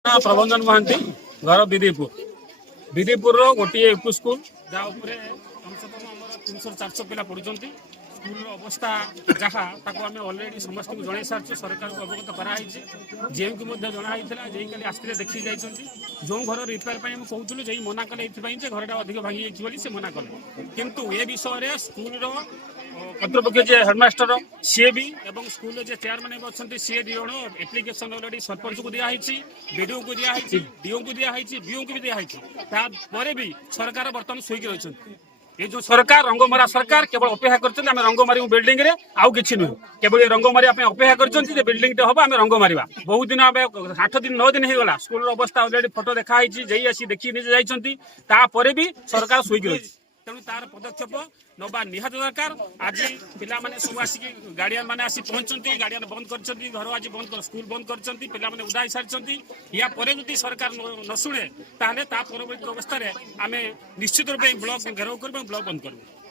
प्रबंधन महांती घर विदीपुर विदीपुर गोटे यूपी स्कूल जहाँ कम से कम आम 300-400 पिला पढ़ुं स्कूल अवस्था जहाँ आम अलरेडी समस्त को जन सारी सरकार को अवगत कराई जे को जनाई जे कल आसते देखी जाइए जो घर रिपेयर कहूँ जे मना कले घरटा अधिक भांगी से मना कले किंतु ए विषय स्कूल कर्तृपक्ष जे हेडमास्टर सी भी एवं स्कूल जे चेयरमैन अच्छा सी दी जन एप्लिकेशन अलरेडी सरपंच को दिखाई बीडीओ को दिखाई डीओ को दिखाई बीओ को भी दिखाई भी सरकार बर्तमान शोक रही ये जो सरकार रंगमरा सरकार केवल अपेक्षा कर रंग मारू बिल्डिंग रे आउ कि नुह केवल रंग मारिया अपेक्षा कर बिल्डिंग टे हम आम रंग मारिबा बहुत दिन 8 दिन 9 दिन होगा स्कूल अवस्था अलरेडी फोटो देखाई जे आसी देखी निजे जाइए भी सरकार शोक रही तेणु तार पदक्षेप नवा निहात दरकार आज पिला माने सब आसिक गार्डियन माने आसी पहुंचती गार्डियन बंद कर घर आज बंद कर स्कूल बंद कर पिला माने उदाई सारी या परे जदि सरकार न शुणे ताहले ता परवर्ती अवस्था आम निश्चित रूप ब्लॉक घेराव कर ब्लॉक बंद करूँ।